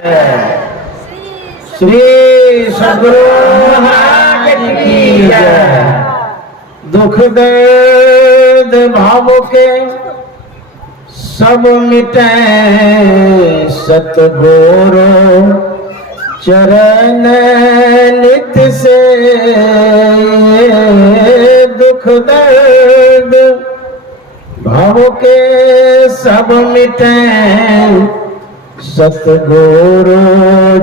श्री सद्गुरु महाराज की जय। दुख दर्द भावों के सब मिटे सतगुरु चरण नित्य से। दुख दर्द भावों के सब मिटे सतगुरु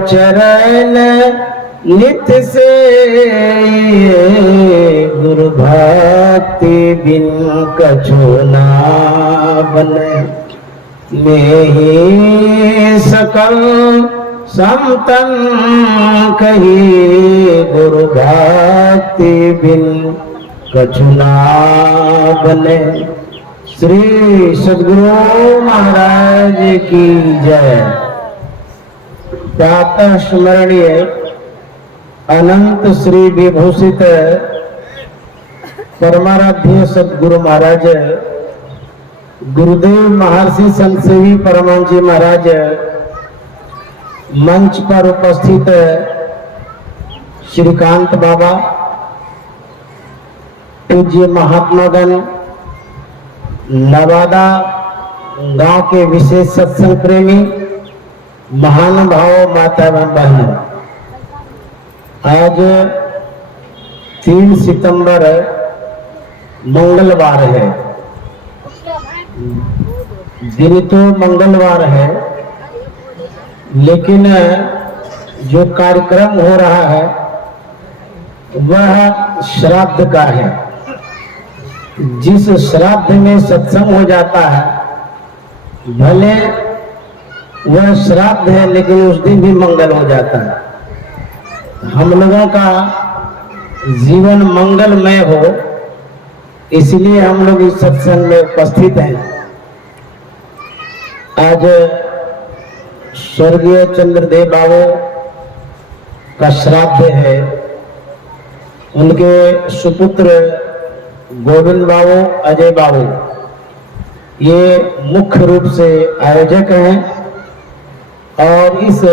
चरण नित्य से। गुरु भक्ति बिन कछु ना बने नेहि सकल समतन कही। गुरु भक्ति बिन कछु ना बने। श्री सद्गुरु महाराज की जय। प्रातः स्मरणीय अनंत श्री विभूषित परमाराध्य सद्गुरु महाराज गुरुदेव महर्षि संतसेवी परमहंस जी महाराज, मंच पर उपस्थित श्रीकांत बाबा, पूज्य महात्मागण, नवादा गांव के विशेष सत्संग प्रेमी, महानुभाव, माता एवं बहनों, आज 3 सितंबर मंगलवार है। दिन तो मंगलवार है, लेकिन जो कार्यक्रम हो रहा है वह श्राद्ध का है। जिस श्राद्ध में सत्संग हो जाता है, भले वह श्राद्ध है लेकिन उस दिन भी मंगल हो जाता है। हम लोगों का जीवन मंगलमय हो, इसलिए हम लोग इस सत्संग में उपस्थित हैं। आज स्वर्गीय चंद्रदेव बाबू का श्राद्ध है। उनके सुपुत्र गोविंद बाबू, अजय बाबू ये मुख्य रूप से आयोजक हैं और इस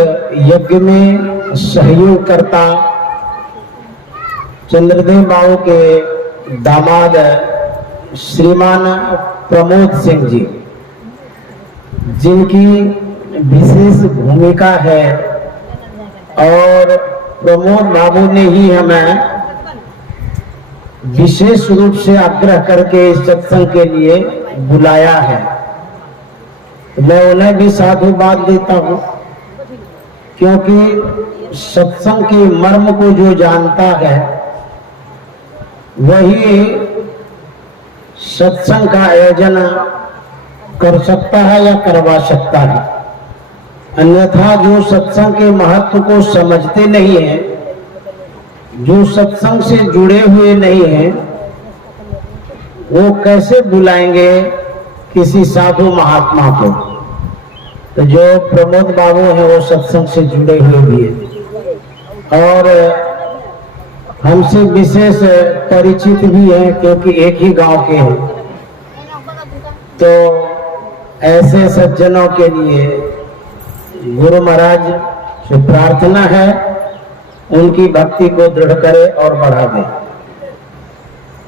यज्ञ में सहयोगकर्ता चंद्रदेव बाबू के दामाद श्रीमान प्रमोद सिंह जी, जिनकी विशेष भूमिका है और प्रमोद बाबू ने ही हमें विशेष रूप से आग्रह करके इस सत्संग के लिए बुलाया है। मैं उन्हें भी साधुवाद देता हूँ, क्योंकि सत्संग के मर्म को जो जानता है वही सत्संग का आयोजन कर सकता है या करवा सकता है। अन्यथा जो सत्संग के महत्व को समझते नहीं हैं, जो सत्संग से जुड़े हुए नहीं हैं, वो कैसे बुलाएंगे किसी साधु महात्मा को। तो जो प्रमोद बाबू हैं वो सत्संग से जुड़े हुए भी हैं और हमसे विशेष परिचित भी हैं, क्योंकि एक ही गांव के हैं। तो ऐसे सज्जनों के लिए गुरु महाराज से प्रार्थना है, उनकी भक्ति को दृढ़ करे और बढ़ा दे।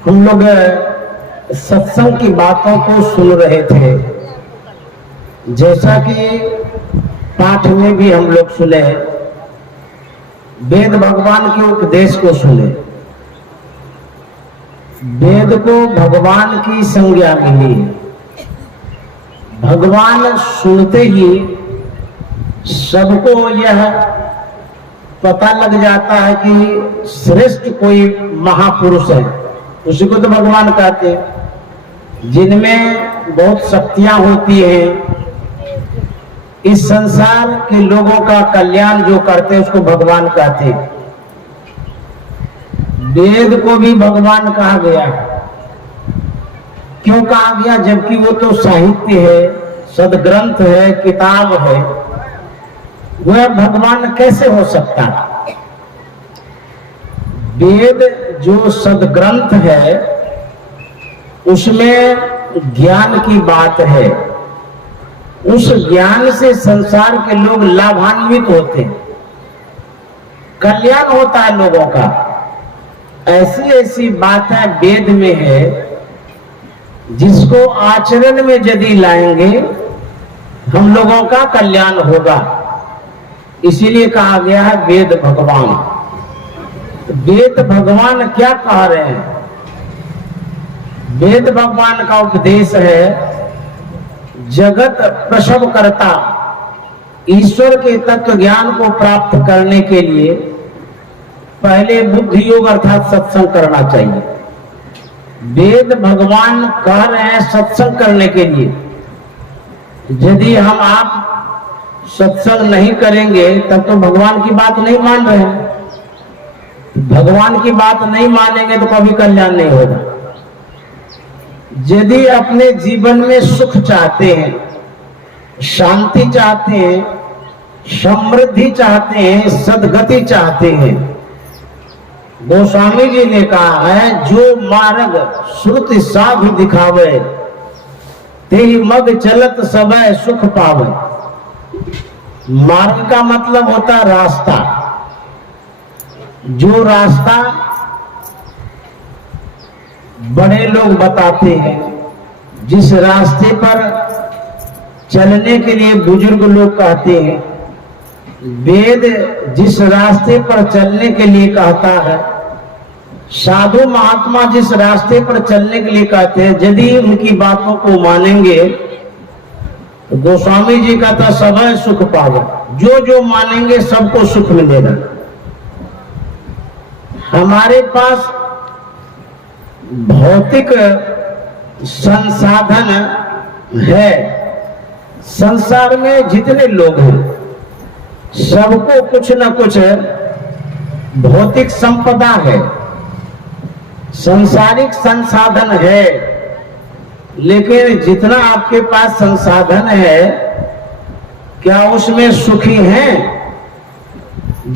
हम लोग सत्संग की बातों को सुन रहे थे, जैसा कि पाठ में भी हम लोग सुने, वेद भगवान के उपदेश को सुने। वेद को भगवान की संज्ञा मिली। भगवान सुनते ही सबको यह पता लग जाता है कि श्रेष्ठ कोई महापुरुष है, उसी को तो भगवान कहते हैं, जिनमें बहुत शक्तियां होती हैं। इस संसार के लोगों का कल्याण जो करते हैं उसको भगवान कहते हैं। वेद को भी भगवान कहा गया है। क्यों कहा गया? जबकि वो तो साहित्य है, सदग्रंथ है, किताब है। वह भगवान कैसे हो सकता है? वेद जो सदग्रंथ है उसमें ज्ञान की बात है, उस ज्ञान से संसार के लोग लाभान्वित होते हैं, कल्याण होता है लोगों का। ऐसी ऐसी बातें वेद में है जिसको आचरण में यदि लाएंगे हम लोगों का कल्याण होगा। इसीलिए कहा गया है वेद भगवान। वेद भगवान क्या कह रहे हैं? वेद भगवान का उपदेश है जगत प्रसव करता ईश्वर के तत्व ज्ञान को प्राप्त करने के लिए पहले बुद्धि योग अर्थात सत्संग करना चाहिए। वेद भगवान कह रहे हैं सत्संग करने के लिए। यदि हम आप सत्संग नहीं करेंगे तब तो भगवान की बात नहीं मान रहे हैं। भगवान की बात नहीं मानेंगे तो कभी कल्याण नहीं होगा। यदि अपने जीवन में सुख चाहते हैं, शांति चाहते हैं, समृद्धि चाहते हैं, सद्गति चाहते हैं, गोस्वामी जी ने कहा है जो मार्ग श्रुति साधु दिखावे तेहि मग चलत सबय सुख पावे। मार्ग का मतलब होता है रास्ता। जो रास्ता बड़े लोग बताते हैं, जिस रास्ते पर चलने के लिए बुजुर्ग लोग कहते हैं, वेद जिस रास्ते पर चलने के लिए कहता है, साधु महात्मा जिस रास्ते पर चलने के लिए कहते हैं, यदि उनकी बातों को मानेंगे तो गोस्वामी जी कहता सबय सुख पावे। जो जो मानेंगे सबको सुख मिलेगा। हमारे पास भौतिक संसाधन है। संसार में जितने लोग हैं सबको कुछ न कुछ भौतिक संपदा है, सांसारिक संसाधन है। लेकिन जितना आपके पास संसाधन है क्या उसमें सुखी हैं?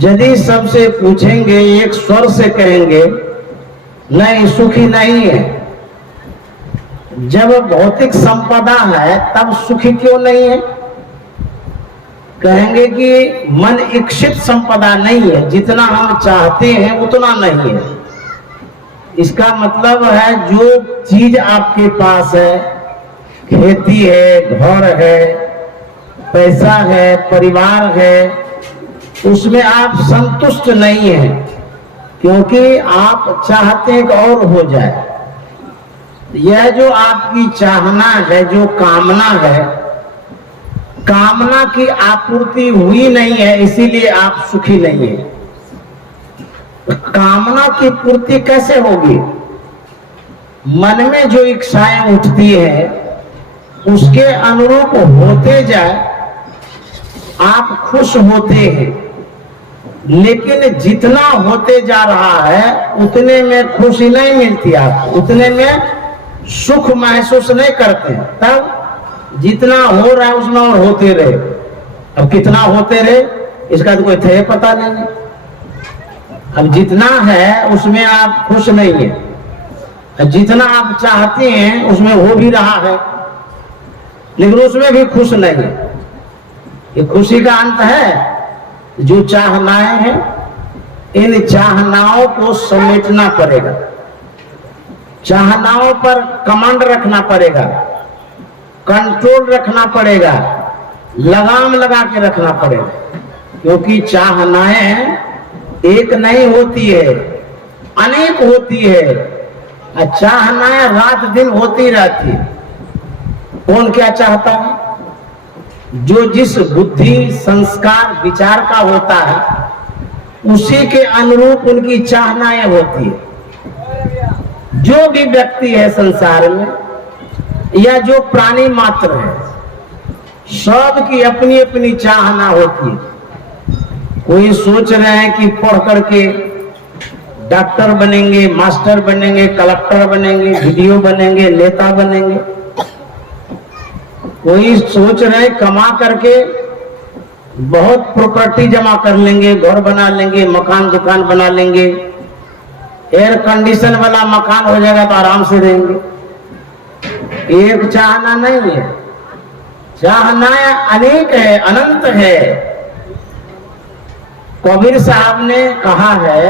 यदि सबसे पूछेंगे एक स्वर से कहेंगे नहीं, सुखी नहीं है। जब भौतिक संपदा है तब सुखी क्यों नहीं है? कहेंगे कि मन इच्छित संपदा नहीं है, जितना हम चाहते हैं उतना नहीं है। इसका मतलब है जो चीज आपके पास है, खेती है, घर है, पैसा है, परिवार है, उसमें आप संतुष्ट नहीं हैं, क्योंकि आप चाहते हैं कि और हो जाए। यह जो आपकी चाहना है, जो कामना है, कामना की आपूर्ति हुई नहीं है, इसीलिए आप सुखी नहीं है। कामना की पूर्ति कैसे होगी? मन में जो इच्छाएं उठती है उसके अनुरूप होते जाए आप खुश होते हैं। लेकिन जितना होते जा रहा है उतने में खुशी नहीं मिलती, आपको उतने में सुख महसूस नहीं करते। तब जितना हो रहा है उसमें और होते रहे। अब कितना होते रहे इसका तो कोई थे पता नहीं। अब जितना है उसमें आप खुश नहीं है, जितना आप चाहते हैं उसमें हो भी रहा है लेकिन उसमें भी खुश नहीं है। ये खुशी का अंत है। जो चाहनाएं हैं इन चाहनाओं को समेटना पड़ेगा, चाहनाओं पर कमांड रखना पड़ेगा, कंट्रोल रखना पड़ेगा, लगाम लगा के रखना पड़ेगा। क्योंकि चाहनाएं एक नहीं होती है, अनेक होती है। चाहनाएं रात दिन होती रहती है। कौन क्या चाहता है? जो जिस बुद्धि संस्कार विचार का होता है उसी के अनुरूप उनकी चाहनाएं होती है। जो भी व्यक्ति है संसार में या जो प्राणी मात्र है, सबकी अपनी अपनी चाहना होती है। कोई सोच रहे हैं कि पढ़ करके डॉक्टर बनेंगे, मास्टर बनेंगे, कलेक्टर बनेंगे, वीडियो बनेंगे, नेता बनेंगे। कोई सोच रहे कमा करके बहुत प्रॉपर्टी जमा कर लेंगे, घर बना लेंगे, मकान दुकान बना लेंगे, एयर कंडीशन वाला मकान हो जाएगा तो आराम से रहेंगे। एक चाहना नहीं है। चाहनाएं अनेक है, अनंत है। कबीर साहब ने कहा है,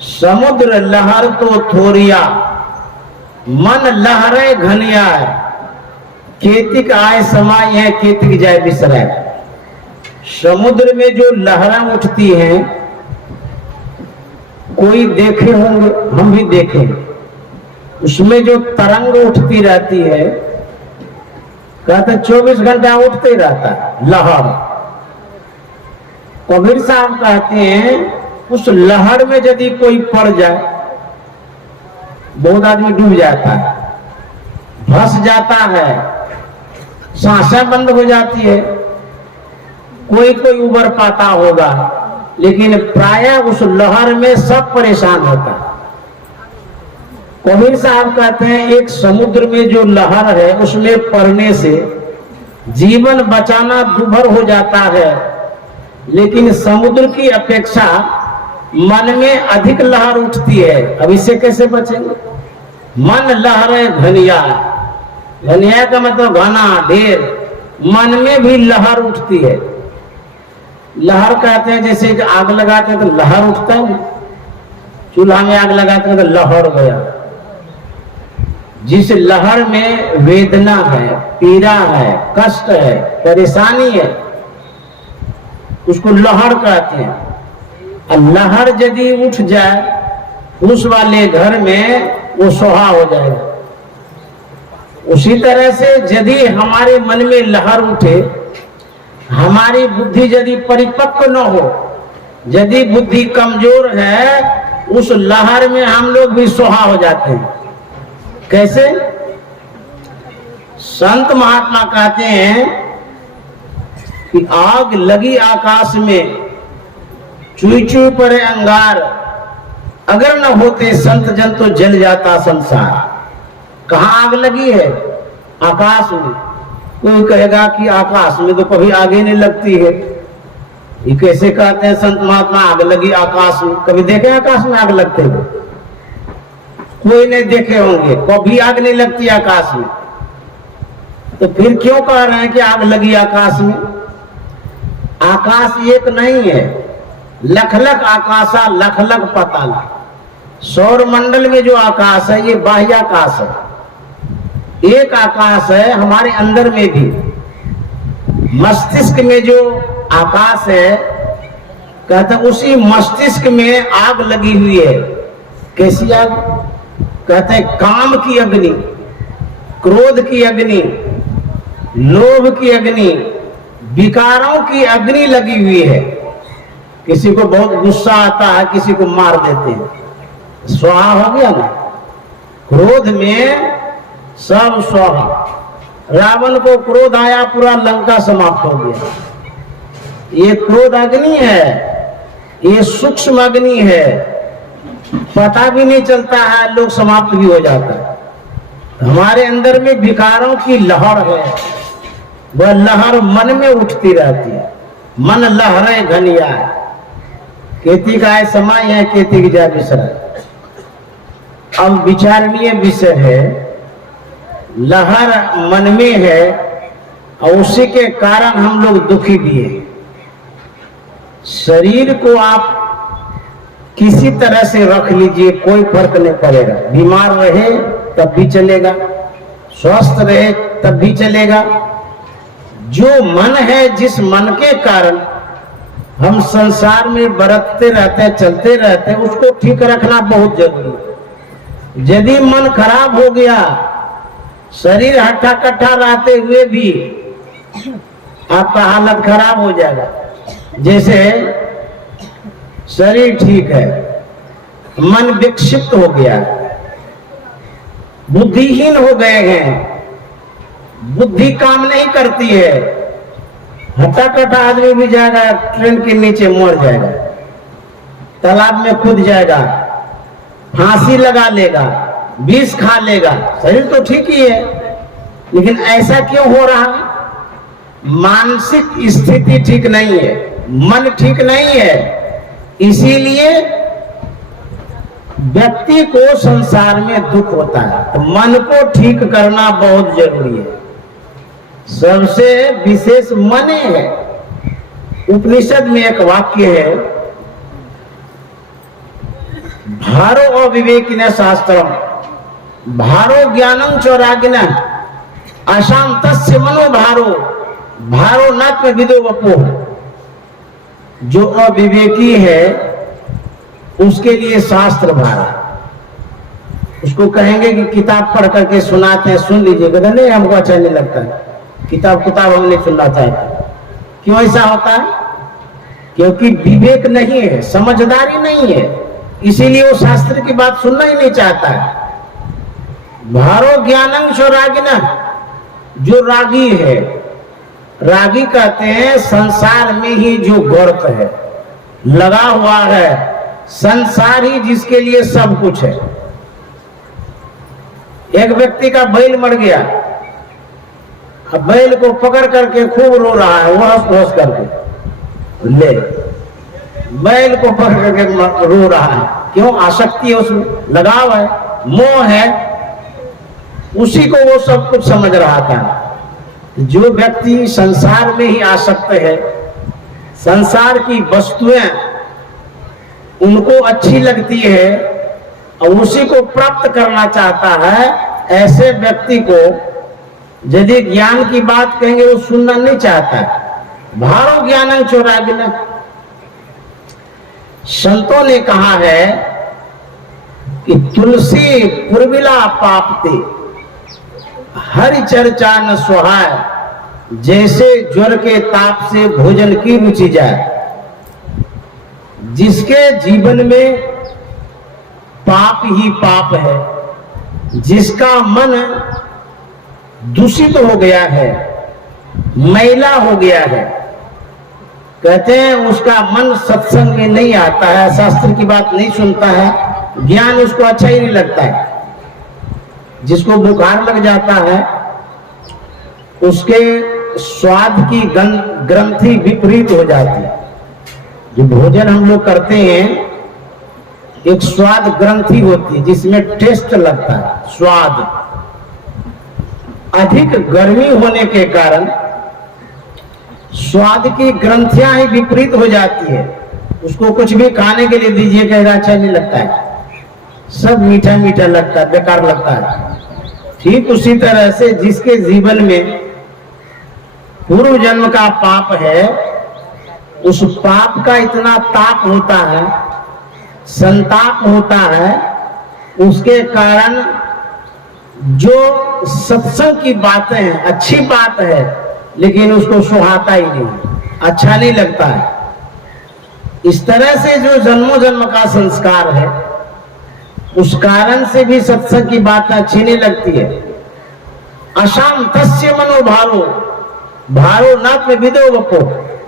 समुद्र लहर तो थोरिया, मन लहरे घनिया, केतिक आय समाय है, केतिक जाए बिसराय। समुद्र में जो लहरें उठती हैं, कोई देखे होंगे, हम भी देखें, उसमें जो तरंग उठती रहती है, कहते 24 घंटा उठते ही रहता है लहर। कबीर साहब कहते हैं, उस लहर में यदि कोई पड़ जाए, बहुत आदमी डूब जाता है, फंस जाता है, सांसें बंद हो जाती है, कोई कोई उबर पाता होगा, लेकिन प्रायः उस लहर में सब परेशान होता है। कबीर साहब कहते हैं, एक समुद्र में जो लहर है, उसमें पड़ने से जीवन बचाना दुभर हो जाता है, लेकिन समुद्र की अपेक्षा मन में अधिक लहर उठती है। अब इससे कैसे बचेंगे? मन लहरे घनिया, घनिया का मतलब घना, ढेर। मन में भी लहर उठती है। लहर कहते हैं जैसे कि आग लगाते हैं तो लहर उठता है, चूल्हा में आग लगाते हैं तो लहर गया। जिस लहर में वेदना है, पीड़ा है, कष्ट है, परेशानी है, उसको लहर कहते हैं। और लहर यदि उठ जाए उस वाले घर में, वो सोहा हो जाएगा। उसी तरह से यदि हमारे मन में लहर उठे, हमारी बुद्धि यदि परिपक्व न हो, यदि बुद्धि कमजोर है, उस लहर में हम लोग भी सोहा हो जाते हैं। कैसे? संत महात्मा कहते हैं कि आग लगी आकाश में, चुई चुई पड़े अंगार, अगर न होते संत जन तो जल जाता संसार। कहाँ आग लगी है? आकाश में। कोई कहेगा कि आकाश में तो कभी आगे नहीं लगती है, ये कैसे कहते हैं संत महात्मा आग लगी आकाश में? कभी देखे आकाश में आग लगते हुए? कोई नहीं देखे होंगे, कभी आग नहीं लगती आकाश में। तो फिर क्यों कह रहे हैं कि आग लगी आकाश में? आकाश एक नहीं है, लख लख आकाशा, लख लख पाताल। सौर मंडल में जो आकाश है, ये बाह्य आकाश है। एक आकाश है हमारे अंदर में भी। मस्तिष्क में जो आकाश है, कहते उसी मस्तिष्क में आग लगी हुई है। कैसी आग? कहते हैं काम की अग्नि, क्रोध की अग्नि, लोभ की अग्नि, विकारों की अग्नि लगी हुई है। किसी को बहुत गुस्सा आता है, किसी को मार देते हैं, स्वाहा हो गया ना। क्रोध में सब स्वाहा। रावण को क्रोध आया, पूरा लंका समाप्त हो गया। ये क्रोध अग्नि है, ये सूक्ष्म अग्नि है, पता भी नहीं चलता है, लोग समाप्त भी हो जाता है। हमारे अंदर में विकारों की लहर है, वह लहर मन में उठती रहती है। मन लहरे घनिया, खेती का समय है, खेती की जा बिसराय। अब विचारणीय विषय है, लहर मन में है और उसी के कारण हम लोग दुखी भी हैं। शरीर को आप किसी तरह से रख लीजिए, कोई फर्क नहीं पड़ेगा। बीमार रहे तब भी चलेगा, स्वस्थ रहे तब भी चलेगा। जो मन है, जिस मन के कारण हम संसार में बरतते रहते हैं, चलते रहते हैं, उसको ठीक रखना बहुत जरूरी है। यदि मन खराब हो गया, शरीर हट्ठा कट्ठा रहते हुए भी आपका हालत खराब हो जाएगा। जैसे शरीर ठीक है, मन विक्षिप्त हो गया, बुद्धिहीन हो गए हैं, बुद्धि काम नहीं करती है, हट्टा कट्ठा आदमी भी जाएगा, ट्रेन के नीचे मर जाएगा, तालाब में कूद जाएगा, फांसी लगा लेगा, विष खा लेगा। शरीर तो ठीक ही है, लेकिन ऐसा क्यों हो रहा है? मानसिक स्थिति ठीक नहीं है, मन ठीक नहीं है। इसीलिए व्यक्ति को संसार में दुख होता है। तो मन को ठीक करना बहुत जरूरी है। सबसे विशेष मन है। उपनिषद में एक वाक्य है, भारो अविवेकिन शास्त्रम भारो ज्ञानं च रागिनः अशांतस्य मनो भारो भारो नात्म विदो वपो। जो अविवेकी है उसके लिए शास्त्र भार। उसको कहेंगे कि किताब पढ़ करके सुनाते हैं, सुन लीजिए, कहते नहीं हमको अच्छा नहीं लगता, किताब हम नहीं सुनना चाहते। क्यों ऐसा होता है? क्योंकि विवेक नहीं है, समझदारी नहीं है, इसीलिए वो शास्त्र की बात सुनना ही नहीं चाहता है। भारो ज्ञानं च रागिनः, जो रागी है, रागी कहते हैं संसार में ही जो गर्त है, लगा हुआ है, संसार ही जिसके लिए सब कुछ है। एक व्यक्ति का बैल मर गया, अब बैल को पकड़ करके खूब रो रहा है, वो हंस करके ले बैल को पकड़ करके रो रहा है। क्यों? आसक्ति है, उसमें लगाव है, मोह है, उसी को वो सब कुछ समझ रहा था। जो व्यक्ति संसार में ही आसक्त है, संसार की वस्तुएं उनको अच्छी लगती है और उसी को प्राप्त करना चाहता है, ऐसे व्यक्ति को यदि ज्ञान की बात कहेंगे वो सुनना नहीं चाहता है। भारो ज्ञानं च रागिनः। संतों ने कहा है कि तुलसी पुरविला पापते हरि चर्चा न सुहाय, जैसे ज्वर के ताप से भोजन की रुचि जाए। जिसके जीवन में पाप ही पाप है, जिसका मन दूषित हो गया है, मैला हो गया है, कहते हैं उसका मन सत्संग में नहीं आता है, शास्त्र की बात नहीं सुनता है, ज्ञान उसको अच्छा ही नहीं लगता है। जिसको बुखार लग जाता है उसके स्वाद की ग्रंथि विपरीत हो जाती है। जो भोजन हम लोग करते हैं एक स्वाद ग्रंथि होती है जिसमें टेस्ट लगता है, स्वाद। अधिक गर्मी होने के कारण स्वाद की ग्रंथियां ही विपरीत हो जाती है। उसको कुछ भी खाने के लिए दीजिए, कहेगा अच्छा नहीं लगता है, सब मीठा मीठा लगता है, बेकार लगता है। ठीक उसी तरह से जिसके जीवन में पूर्व जन्म का पाप है, उस पाप का इतना ताप होता है, संताप होता है, उसके कारण जो सत्संग की बातें हैं, अच्छी बात है, लेकिन उसको सुहाता ही नहीं, अच्छा नहीं लगता है। इस तरह से जो जन्मों जन्म का संस्कार है, उस कारण से भी सत्संग की बात अच्छी नहीं लगती है। अशांतस्य मनो भारो भारो नात्म विदो वपो।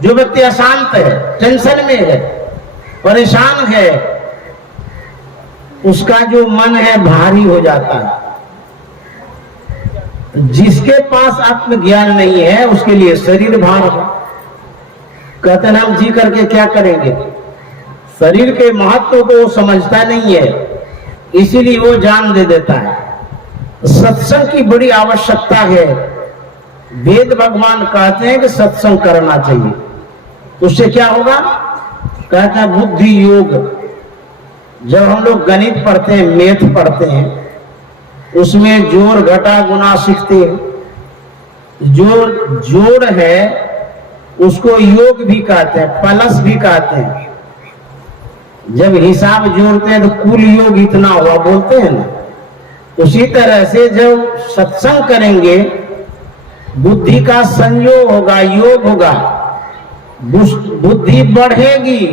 जो व्यक्ति अशांत है, टेंशन में है, परेशान है, उसका जो मन है भारी हो जाता है। जिसके पास आत्मज्ञान नहीं है उसके लिए शरीर भार है। कहते हैं हम जी करके क्या करेंगे? शरीर के महत्व को वो समझता नहीं है, इसीलिए वो जान दे देता है। सत्संग की बड़ी आवश्यकता है। वेद भगवान कहते हैं कि सत्संग करना चाहिए। उससे क्या होगा? कहते हैं बुद्धि योग। जब हम लोग गणित पढ़ते हैं, मैथ पढ़ते हैं, उसमें जोड़ घटा गुना सीखते हैं। जो जोड़ है उसको योग भी कहते हैं, प्लस भी कहते हैं। जब हिसाब जोड़ते हैं तो कुल योग इतना हुआ बोलते हैं ना। उसी तरह से जब सत्संग करेंगे, बुद्धि का संयोग होगा, योग होगा, बुद्धि बढ़ेगी।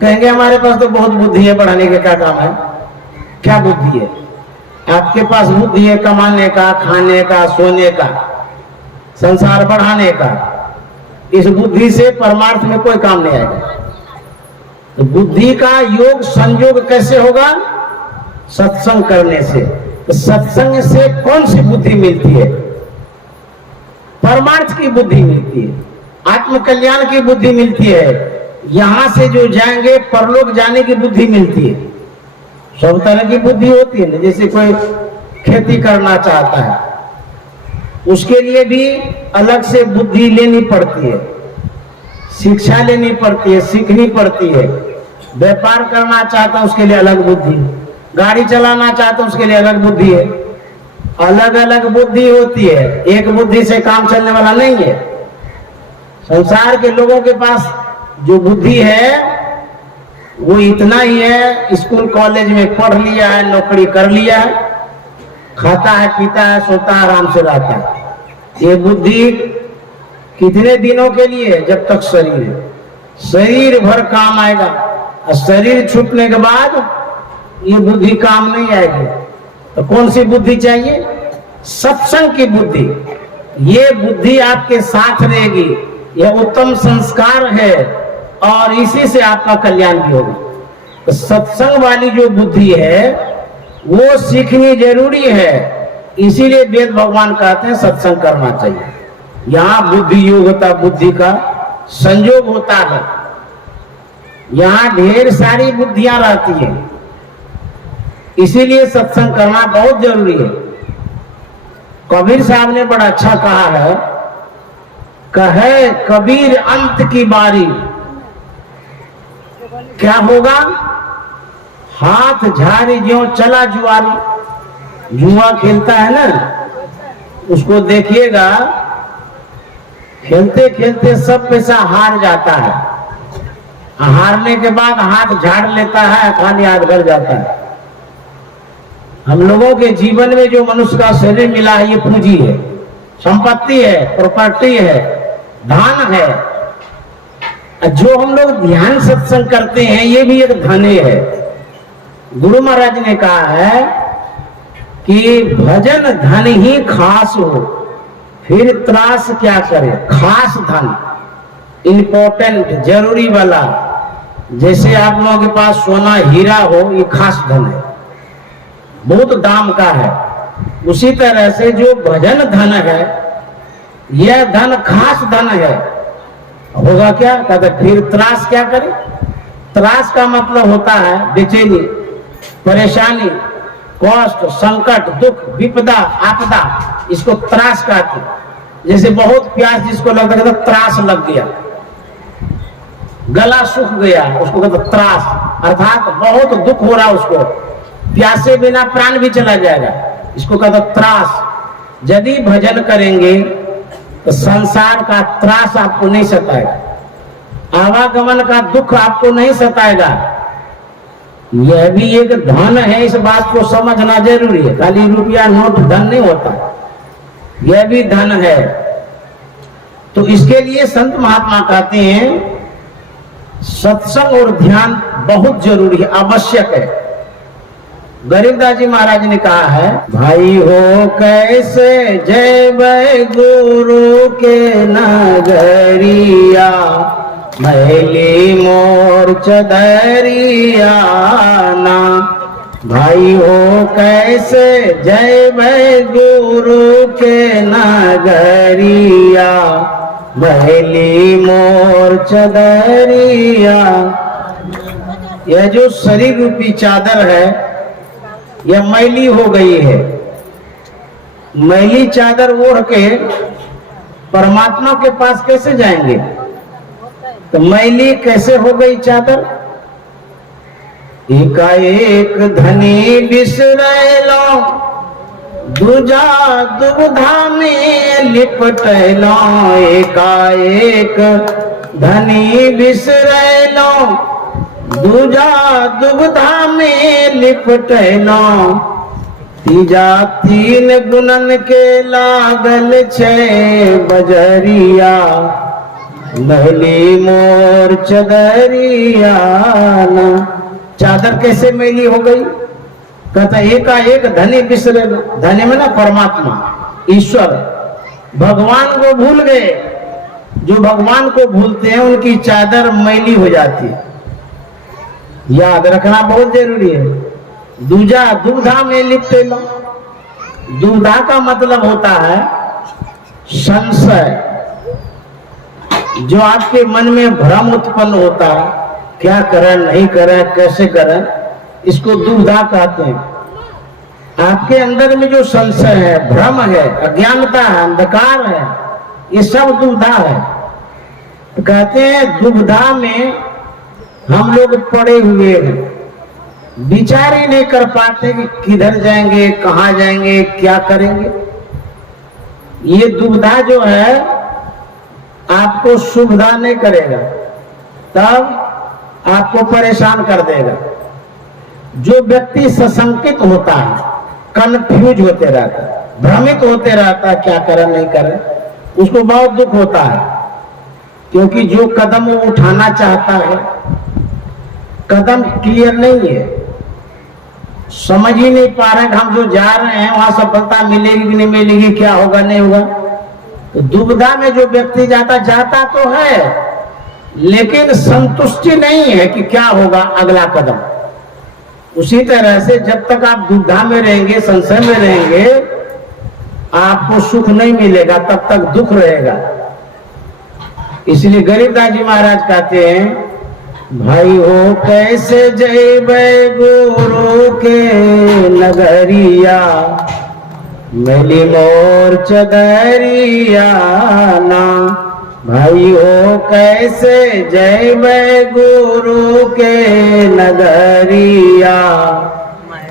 कहेंगे हमारे पास तो बहुत बुद्धि है, बढ़ाने के क्या काम है? क्या बुद्धि है? आपके पास बुद्धि है कमाने का, खाने का, सोने का, संसार बढ़ाने का। इस बुद्धि से परमार्थ में कोई काम नहीं आएगा। तो बुद्धि का योग संयोग कैसे होगा? सत्संग करने से। तो सत्संग से कौन सी बुद्धि मिलती है? परमार्थ की बुद्धि मिलती है, आत्म कल्याण की बुद्धि मिलती है। यहां से जो जाएंगे परलोक जाने की बुद्धि मिलती है। सब तरह की बुद्धि होती है ना। जैसे कोई खेती करना चाहता है, उसके लिए भी अलग से बुद्धि लेनी पड़ती है, शिक्षा लेनी पड़ती है, सीखनी पड़ती है। व्यापार करना चाहता उसके लिए अलग बुद्धि, गाड़ी चलाना चाहता उसके लिए अलग बुद्धि है। अलग अलग बुद्धि होती है, एक बुद्धि से काम चलने वाला नहीं है। संसार के लोगों के पास जो बुद्धि है वो इतना ही है, स्कूल कॉलेज में पढ़ लिया है, नौकरी कर लिया है, खाता है, पीता है, सोता है, आराम से रहता है। ये बुद्धि कितने दिनों के लिए? जब तक शरीर है, शरीर भर काम आएगा, और शरीर छूटने के बाद ये बुद्धि काम नहीं आएगी। तो कौन सी बुद्धि चाहिए? सत्संग की बुद्धि। ये बुद्धि आपके साथ रहेगी, यह उत्तम संस्कार है और इसी से आपका कल्याण भी होगा। तो सत्संग वाली जो बुद्धि है वो सीखनी जरूरी है, इसीलिए वेद भगवान कहते हैं सत्संग करना चाहिए। यहाँ बुद्धि योग होता, बुद्धि का संयोग होता है, यहाँ ढेर सारी बुद्धियां रहती है, इसीलिए सत्संग करना बहुत जरूरी है। कबीर साहब ने बड़ा अच्छा कहा है, कहे कबीर अंत की बारी क्या होगा? हाथ झाड़ी ज्यों चला जुआरी। जुआ खेलता है ना, उसको देखिएगा खेलते खेलते सब पैसा हार जाता है, हारने के बाद हाथ झाड़ लेता है, खाली हाथ भर जाता है। हम लोगों के जीवन में जो मनुष्य का शरीर मिला है ये पूंजी है, संपत्ति है, प्रॉपर्टी है, धन है। जो हम लोग ध्यान सत्संग करते हैं ये भी एक धन है। गुरु महाराज ने कहा है कि भजन धन ही खास हो, फिर त्रास क्या करे। खास धन, इंपॉर्टेंट, जरूरी वाला, जैसे आप लोगों के पास सोना हीरा हो, ये खास धन है, बहुत दाम का है। उसी तरह से जो भजन धन है यह धन खास धन है। होगा क्या? कहते फिर त्रास क्या करे। त्रास का मतलब होता है बेचैनी, परेशानी, कष्ट, संकट, दुख, विपदा, आपदा, इसको त्रास कहते। जैसे बहुत प्यास जिसको लगता है त्रास लग गया, गला सूख गया, उसको कहते त्रास, अर्थात बहुत दुख हो रहा उसको, प्यासे बिना प्राण भी चला जाएगा, इसको कहते त्रास। यदि भजन करेंगे तो संसार का त्रास आपको नहीं सताएगा, आवागमन का दुख आपको नहीं सताएगा। यह भी एक धन है, इस बात को समझना जरूरी है। खाली रुपया नोट धन नहीं होता, यह भी धन है। तो इसके लिए संत महात्मा कहते हैं सत्संग और ध्यान बहुत जरूरी है, आवश्यक है। गरीबदास जी महाराज ने कहा है, भाई हो कैसे जय बै गुरु के नगरिया, मैली मोर चदरिया ना। भाई हो कैसे जय बै गुरु के नगरिया, मैली मोर चदरिया। यह जो शरीर रूपी चादर है यह मैली हो गई है। मैली चादर ओढ़ के परमात्मा के पास कैसे जाएंगे? तो मैली कैसे हो गई चादर? एकाएक धनी बिसरैलो, दूजा दुविधा में लिपटैलो। एकाएक धनी बिसरैलो, दूजा दुविधा में लिपटैलो। तीजा तीन गुणन के लागल छे बजरिया, मैली मोर चदरिया ना। चादर कैसे मैली हो गई? कहता एकाएक धनी बिसरे। धनी में ना परमात्मा, ईश्वर, भगवान को भूल गए। जो भगवान को भूलते हैं उनकी चादर मैली हो जाती है, याद रखना बहुत जरूरी है। दूजा दुविधा में लिपटे लो। दुविधा का मतलब होता है संशय, जो आपके मन में भ्रम उत्पन्न होता है, क्या करें नहीं करें कैसे करें, इसको दुविधा कहते हैं। आपके अंदर में जो संशय है, भ्रम है, अज्ञानता है, अंधकार है, ये सब दुविधा है। तो कहते हैं दुविधा में हम लोग पड़े हुए हैं, विचार ही नहीं कर पाते कि किधर जाएंगे, कहां जाएंगे, क्या करेंगे। ये दुविधा जो है आपको सुविधा नहीं करेगा, तब आपको परेशान कर देगा। जो व्यक्ति सशंकित होता है, कंफ्यूज होते रहता है, भ्रमित होते रहता है, क्या करे नहीं करे, उसको बहुत दुख होता है। क्योंकि जो कदम वो उठाना चाहता है, कदम क्लियर नहीं है, समझ ही नहीं पा रहे हैं हम जो जा रहे हैं वहां सफलता मिलेगी कि नहीं मिलेगी, क्या होगा नहीं होगा। तो दुविधा में जो व्यक्ति जाता तो है, लेकिन संतुष्टि नहीं है कि क्या होगा अगला कदम। उसी तरह से जब तक आप दुविधा में रहेंगे, संशय में रहेंगे, आपको सुख नहीं मिलेगा, तब तक दुख रहेगा। इसलिए गरीबदास जी महाराज कहते हैं, भाई हो कैसे जैबै गुरु के नगरिया, मिली मोर चदरिया ना। भाई हो कैसे जैबै गुरु के नगरिया,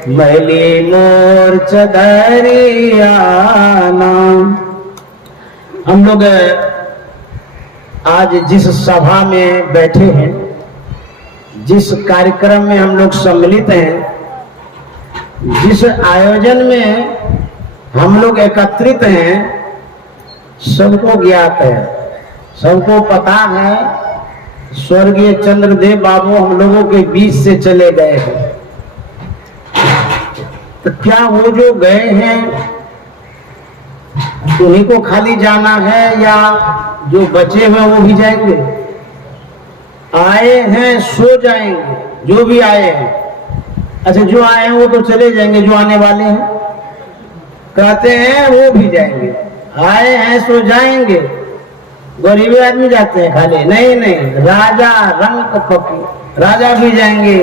मिली मोर चदरिया ना। हम लोग आज जिस सभा में बैठे हैं, जिस कार्यक्रम में हम लोग सम्मिलित हैं, जिस आयोजन में हम लोग एकत्रित हैं, सबको ज्ञात है, सबको पता है स्वर्गीय चंद्रदेव बाबू हम लोगों के बीच से चले गए हैं। तो क्या वो जो गए हैं उन्हीं को खाली जाना है, या जो बचे हुए वो भी जाएंगे? आए हैं सो जाएंगे, जो भी आए हैं। अच्छा, जो आए हैं वो तो चले जाएंगे, जो आने वाले हैं कहते हैं वो भी जाएंगे। आए हैं सो जाएंगे, गरीबी आदमी जाते हैं खाली? नहीं नहीं, राजा रंग फकीर, राजा भी जाएंगे,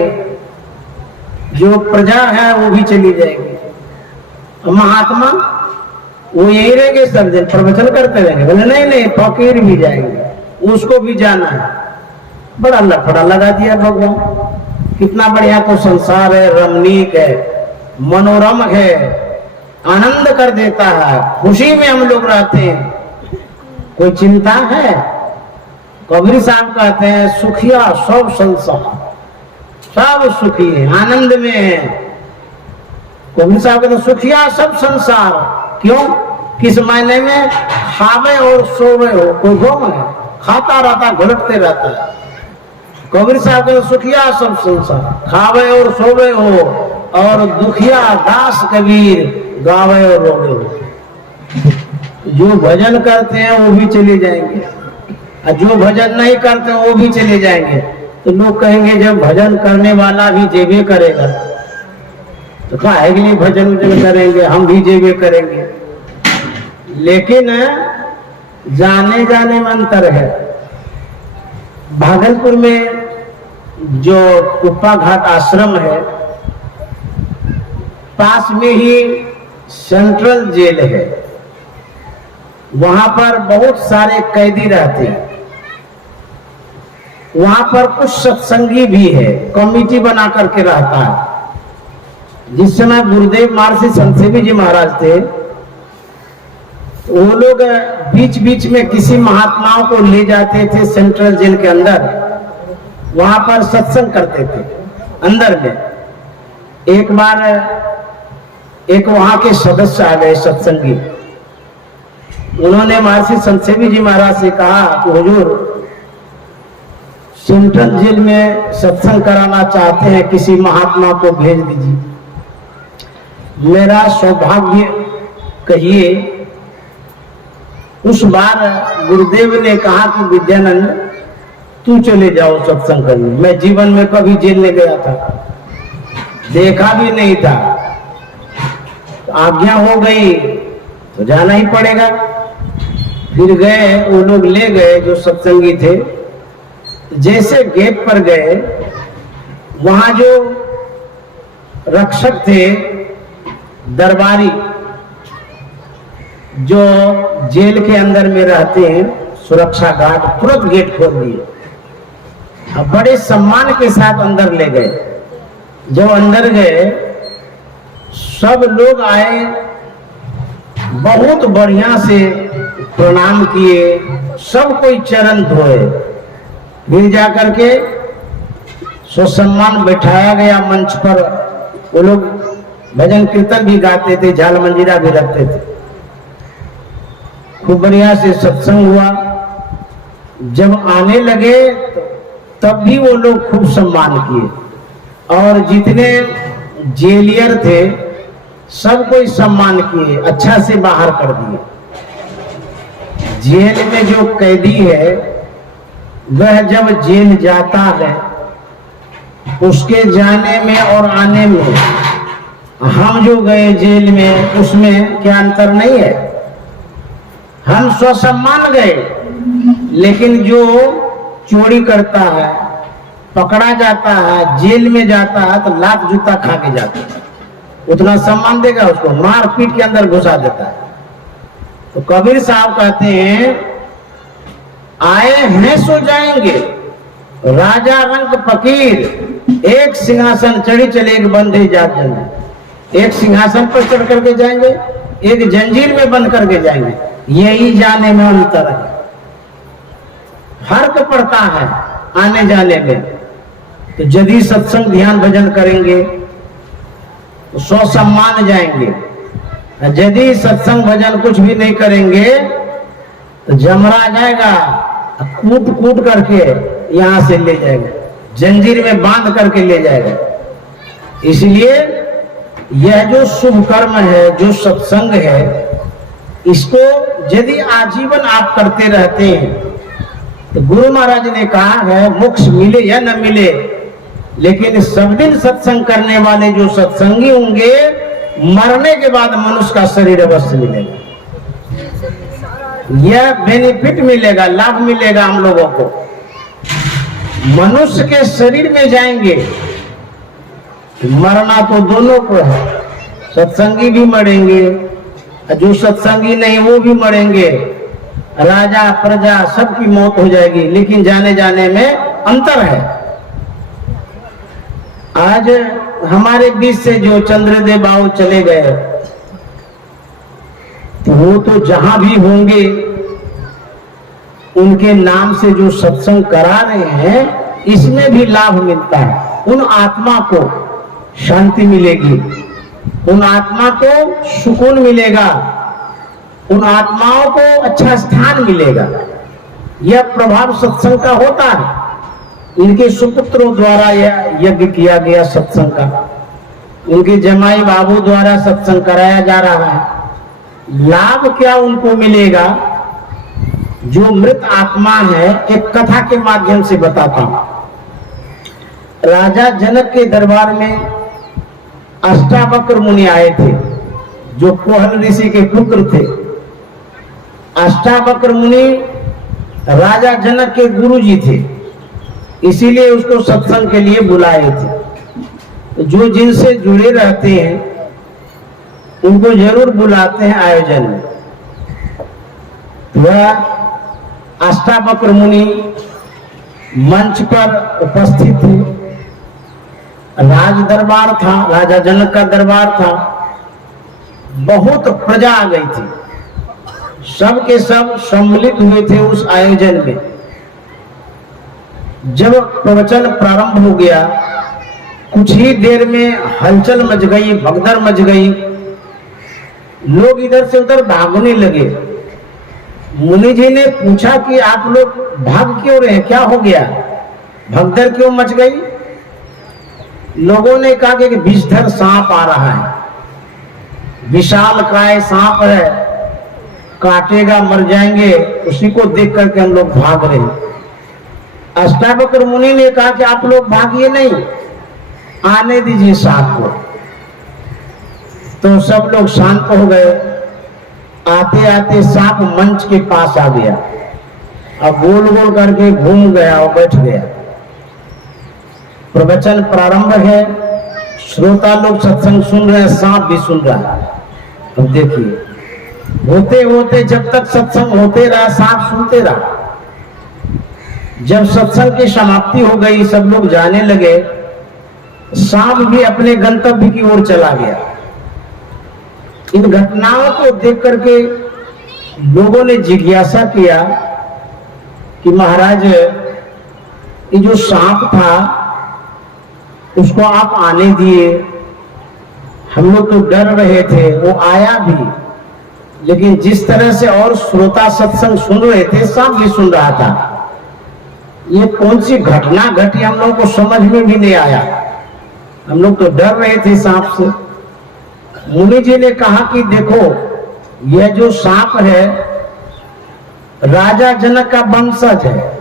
जो प्रजा है वो भी चली जाएगी। महात्मा वो यही रहेंगे, सब दिन प्रवचन करते रहेंगे? बोले नहीं नहीं, फकीर भी जाएंगे, उसको भी जाना है। बड़ा लफड़ा लगा दिया भगवान। कितना बढ़िया तो संसार है, रमणीक है, मनोरम है, आनंद कर देता है, खुशी में हम लोग रहते हैं, कोई चिंता है? कबीर साहब कहते हैं, सुखिया सब संसार, सब सुखी है, आनंद में है। कबीर साहब कहते हैं सुखिया सब संसार। क्यों? किस मायने में? खावे और सोवे हो, कोई गम है, खाता रहता, घुलटते रहता है। कबीर साहब कहते सुखिया सब संसार, खावे और सोवे हो, और दुखिया दास कबीर गावे और रोवे हो। जो भजन करते हैं वो भी चले जाएंगे, और जो भजन नहीं करते वो भी चले जाएंगे। तो लोग कहेंगे जब भजन करने वाला भी जेबे करेगा तो काहे के लिए भजन करेंगे, हम भी जेबे करेंगे। लेकिन जाने जाने में अंतर है। भागलपुर में जो कुप्पा घाट आश्रम है, पास में ही सेंट्रल जेल है, वहां पर बहुत सारे कैदी रहते हैं। वहां पर कुछ सत्संगी भी है, कमेटी बना करके रहता है। जिस समय गुरुदेव महर्षि संत सेवी जी महाराज थे, वो लोग बीच बीच में किसी महात्माओं को ले जाते थे सेंट्रल जेल के अंदर, वहां पर सत्संग करते थे अंदर में। एक बार एक वहां के सदस्य आ गए सत्संगी, उन्होंने महर्षि संत सेवी जी महाराज से कहा कि हुजूर, सेंट्रल जेल में सत्संग कराना चाहते हैं, किसी महात्मा को भेज दीजिए। मेरा सौभाग्य कहिए, उस बार गुरुदेव ने कहा कि विद्यानंद तू चले जाओ सत्संग करने। मैं जीवन में कभी जेल नहीं गया था, देखा भी नहीं था, आज्ञा हो गई तो जाना ही पड़ेगा। फिर गए, वो लोग ले गए जो सत्संगी थे। जैसे गेट पर गए, वहां जो रक्षक थे दरबारी जो जेल के अंदर में रहते हैं, सुरक्षा गार्ड तुरंत गेट खोल दिए और बड़े सम्मान के साथ अंदर ले गए। जब अंदर गए सब लोग आए, बहुत बढ़िया से प्रणाम किए, सब कोई चरण धोए। फिर जाकर के सम्मान बैठाया गया मंच पर। वो लोग भजन कीर्तन भी गाते थे, झाल मंजीरा भी रखते थे। खूब बढ़िया से सत्संग हुआ। जब आने लगे तब भी वो लोग खूब सम्मान किए और जितने जेलियर थे सब कोई सम्मान किए, अच्छा से बाहर कर दिए। जेल में जो कैदी है वह जब जेल जाता है उसके जाने में और आने में हम जो गए जेल में उसमें क्या अंतर नहीं है। हम स्वसम्मान गए, लेकिन जो चोरी करता है, पकड़ा जाता है, जेल में जाता है तो लात जूता खा के जाता है, उतना सम्मान देगा उसको, मार पीट के अंदर घुसा देता है। तो कबीर साहब कहते हैं आए हैं सो जाएंगे, राजा रंग फकीर एक सिंहासन चढ़ी चले एक बंधे जात जंजीर। एक सिंहासन पर चढ़ करके जाएंगे, एक जंजीर में बंध करके जाएंगे, यही जाने में अंतर है। फर्क पड़ता है आने जाने में। तो यदि सत्संग ध्यान भजन करेंगे तो सौ सम्मान जाएंगे, यदि सत्संग भजन कुछ भी नहीं करेंगे तो जमरा जाएगा, कूट कूट करके यहां से ले जाएगा, जंजीर में बांध करके ले जाएगा। इसलिए यह जो शुभ कर्म है, जो सत्संग है, इसको यदि आजीवन आप करते रहते हैं तो गुरु महाराज ने कहा है मोक्ष मिले या न मिले, लेकिन सब दिन सत्संग करने वाले जो सत्संगी होंगे मरने के बाद मनुष्य का शरीर अवश्य मिलेगा। यह बेनिफिट मिलेगा, लाभ मिलेगा हम लोगों को। मनुष्य के शरीर में जाएंगे, मरना तो दोनों को है, सत्संगी भी मरेंगे, जो सत्संगी नहीं वो भी मरेंगे, राजा प्रजा सबकी मौत हो जाएगी, लेकिन जाने जाने में अंतर है। आज हमारे बीच से जो चंद्रदेव बाबू चले गए, तो वो तो जहां भी होंगे उनके नाम से जो सत्संग करा रहे हैं इसमें भी लाभ मिलता है। उन आत्मा को शांति मिलेगी, उन आत्मा को सुकून मिलेगा, उन आत्माओं को अच्छा स्थान मिलेगा। यह प्रभाव सत्संग का होता है। इनके सुपुत्रों द्वारा यह यज्ञ किया गया सत्संग का, उनके जमाई बाबू द्वारा सत्संग कराया जा रहा है। लाभ क्या उनको मिलेगा? जो मृत आत्मा है, एक कथा के माध्यम से बताता हूं। राजा जनक के दरबार में अष्टावक्र मुनि आए थे, जो कोहल ऋषि के पुत्र थे। अष्टावक्र मुनि राजा जनक के गुरुजी थे, इसीलिए उसको सत्संग के लिए बुलाए थे। जो जिनसे जुड़े रहते हैं उनको जरूर बुलाते हैं आयोजन में। वह अष्टावक्र मुनि मंच पर उपस्थित थे। राज दरबार था, राजा जनक का दरबार था, बहुत प्रजा आ गई थी, सब के सब सम्मिलित हुए थे उस आयोजन में। जब प्रवचन प्रारंभ हो गया, कुछ ही देर में हलचल मच गई, भगदड़ मच गई, लोग इधर से उधर भागने लगे। मुनि जी ने पूछा कि आप लोग भाग क्यों रहे, क्या हो गया, भगदड़ क्यों मच गई? लोगों ने कहा कि विषधर सांप आ रहा है, विशाल काय सांप है, काटेगा मर जाएंगे, उसी को देख करके हम लोग भाग रहे हैं। अष्टावक्र मुनि ने कहा कि आप लोग भागिए नहीं, आने दीजिए सांप को। तो सब लोग शांत हो गए। आते आते सांप मंच के पास आ गया, अब गोल गोल करके घूम गया और बैठ गया। प्रवचन प्रारंभ है, श्रोता लोग सत्संग सुन रहे हैं, सांप भी सुन रहा है। अब देखिए, होते होते जब तक सत्संग होते रहा, सांप सुनते रहा। जब सत्संग की समाप्ति हो गई, सब लोग जाने लगे, सांप भी अपने गंतव्य की ओर चला गया। इन घटनाओं को देख करके लोगों ने जिज्ञासा किया कि महाराज, ये जो सांप था उसको आप आने दिए, हम लोग तो डर रहे थे, वो आया भी, लेकिन जिस तरह से और श्रोता सत्संग सुन रहे थे, सांप भी सुन रहा था। ये कौन सी घटना घटी, हम लोगों को समझ में भी नहीं आया। हम लोग तो डर रहे थे सांप से। मुनि जी ने कहा कि देखो, यह जो सांप है राजा जनक का वंशज है।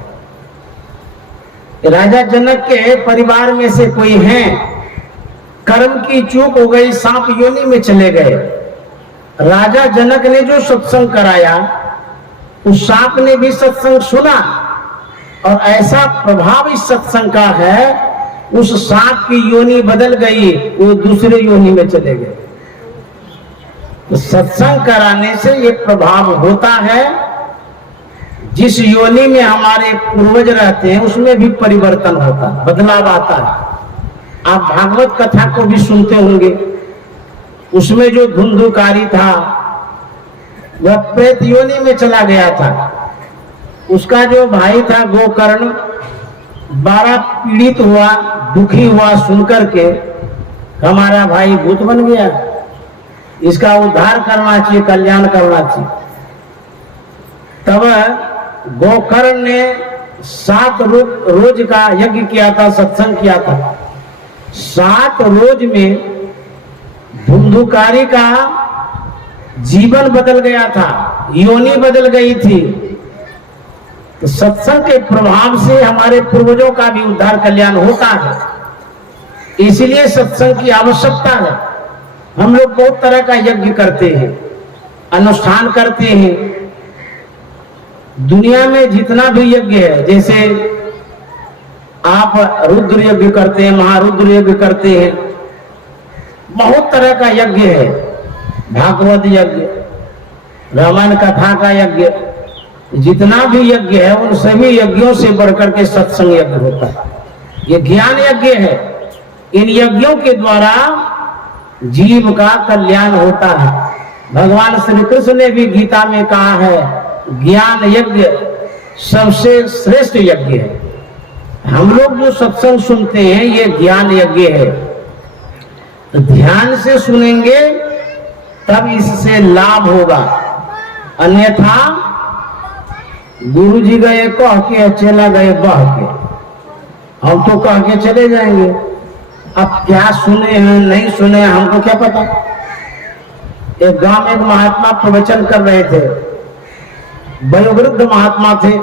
राजा जनक के परिवार में से कोई है, कर्म की चूक हो गई, सांप योनि में चले गए। राजा जनक ने जो सत्संग कराया, उस सांप ने भी सत्संग सुना, और ऐसा प्रभाव इस सत्संग का है, उस सांप की योनि बदल गई, वो दूसरे योनि में चले गए। तो सत्संग कराने से ये प्रभाव होता है। जिस योनि में हमारे पूर्वज रहते हैं, उसमें भी परिवर्तन होता है, बदलाव आता है। आप भागवत कथा को भी सुनते होंगे, उसमें जो धुंधुकारी था वह प्रेत योनि में चला गया था। उसका जो भाई था गोकर्ण, बड़ा पीड़ित हुआ, दुखी हुआ सुनकर के, हमारा भाई भूत बन गया, इसका उद्धार करना चाहिए, कल्याण करना चाहिए। तब गोकर्ण ने 7 रोज का यज्ञ किया था, सत्संग किया था। 7 रोज में धुंधुकारी का जीवन बदल गया था, योनि बदल गई थी। तो सत्संग के प्रभाव से हमारे पूर्वजों का भी उद्धार कल्याण होता है, इसलिए सत्संग की आवश्यकता है। हम लोग बहुत तरह का यज्ञ करते हैं, अनुष्ठान करते हैं। दुनिया में जितना भी यज्ञ है, जैसे आप रुद्र यज्ञ करते हैं, महारुद्र यज्ञ करते हैं, बहुत तरह का यज्ञ है। भागवत यज्ञ, रामायण कथा का यज्ञ, जितना भी यज्ञ है, उन सभी यज्ञों से बढ़कर के सत्संग यज्ञ होता है। ये ज्ञान यज्ञ है। इन यज्ञों के द्वारा जीव का कल्याण होता है। भगवान श्री कृष्ण ने भी गीता में कहा है, ज्ञान यज्ञ सबसे श्रेष्ठ यज्ञ है। हम लोग जो सत्संग सुनते हैं, ये ज्ञान यज्ञ है। तो ध्यान से सुनेंगे तब इससे लाभ होगा, अन्यथा गुरु जी गए कह के, चला गए बह के, हम तो कह के चले जाएंगे। अब क्या सुने हैं नहीं सुने हैं, हमको क्या पता। एक गांव में एक महात्मा प्रवचन कर रहे थे, वयोवृद्ध महात्मा थे,